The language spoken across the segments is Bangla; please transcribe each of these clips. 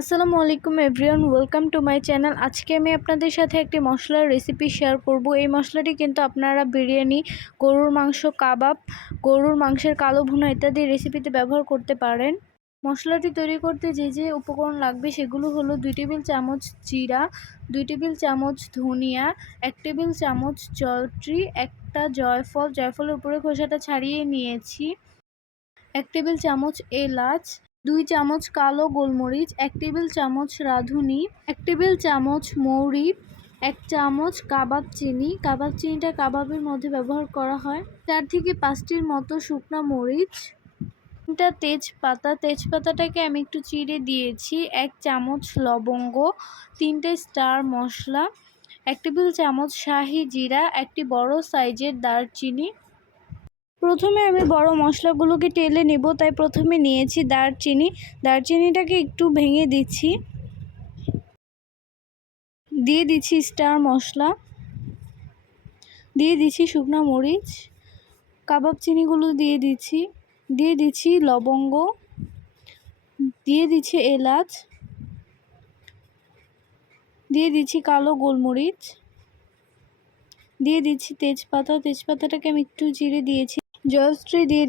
আসসালামু আলাইকুম everyone, welcome to my channel. আজকে আমি আপনাদের সাথে একটি মশলার রেসিপি শেয়ার করব। এই মশলাটি কিন্তু আপনারা বিরিয়ানি, গরুর মাংস, কাবাব, গরুর মাংসের কালো ভুনা ইত্যাদি রেসিপিতে ব্যবহার করতে পারেন। মশলাটি তৈরি করতে যে যে উপকরণ লাগবে সেগুলো হলো 2 টেবিল চামচ জিরা, 2 টেবিল চামচ ধনিয়া, 1 টেবিল চামচ জয়ত্রী, একটা জয়ফলের উপরে খোসাটা ছাড়িয়ে নিয়েছি, 1 টেবিল চামচ এলাচ, 2 চামচ কালো গোলমরিচ, 1 টেবিল চামচ রাঁধুনি, 1 টেবিল চামচ মৌরি, 1 চামচ কাবাব চিনি। কাবাব চিনিটা কাবাবের মধ্যে ব্যবহার করা হয়। 4 থেকে 5টির মতো শুকনা মরিচ, 3টা তেজপাতা। তেজপাতাটাকে আমি একটু চিড়ে দিয়েছি। 1 চামচ লবঙ্গ, 3টে স্টার মশলা, 1 টেবিল চামচ শাহি জিরা, একটি বড় সাইজের দারচিনি। প্রথমে আমি বড় মশলাগুলোকে টেলে নেব, তাই প্রথমে নিয়েছি দারচিনি। দারচিনিটাকে একটু ভেঙে দিচ্ছি, দিয়ে দিচ্ছি স্টার মশলা, দিয়ে দিচ্ছি শুকনা মরিচ, কাবাব চিনিগুলো দিয়ে দিচ্ছি লবঙ্গ, দিয়ে দিচ্ছি এলাচ, দিয়ে দিচ্ছি কালো গোলমরিচ, দিয়ে দিচ্ছি তেজপাতাটাকে আমি একটু চিড়ে দিয়েছি। জয়ত্রী দিয়ে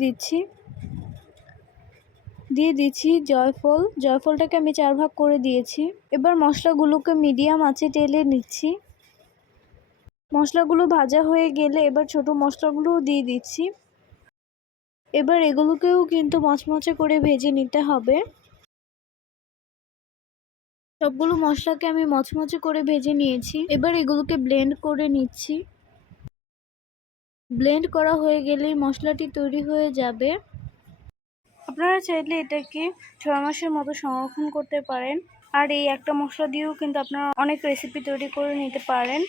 দিচ্ছি জয়ফলটাকে আমি 4 ভাগ করে দিয়েছি। এবার মশলাগুলোকে মিডিয়াম আঁচে টেলে নিচ্ছি। মশলাগুলো ভাজা হয়ে গেলে এবার ছোট মশলাগুলোও দিয়ে দিচ্ছি। এবার এগুলোকেও কিন্তু মচমচে করে ভেজে নিতে হবে। সবগুলো মশলাকে আমি মচমচে করে ভেজে নিয়েছি। এবার এগুলোকে ব্লেন্ড করে নিচ্ছি। ব্লেন্ড করা হয়ে গেলেই মশলাটি তৈরি হয়ে যাবে। আপনারা চাইলে এটাকে 6 মাসের মতো সংরক্ষণ করতে পারেন। আর এই একটা মশলা দিয়েও কিন্তু আপনারা অনেক রেসিপি তৈরি করে নিতে পারেন।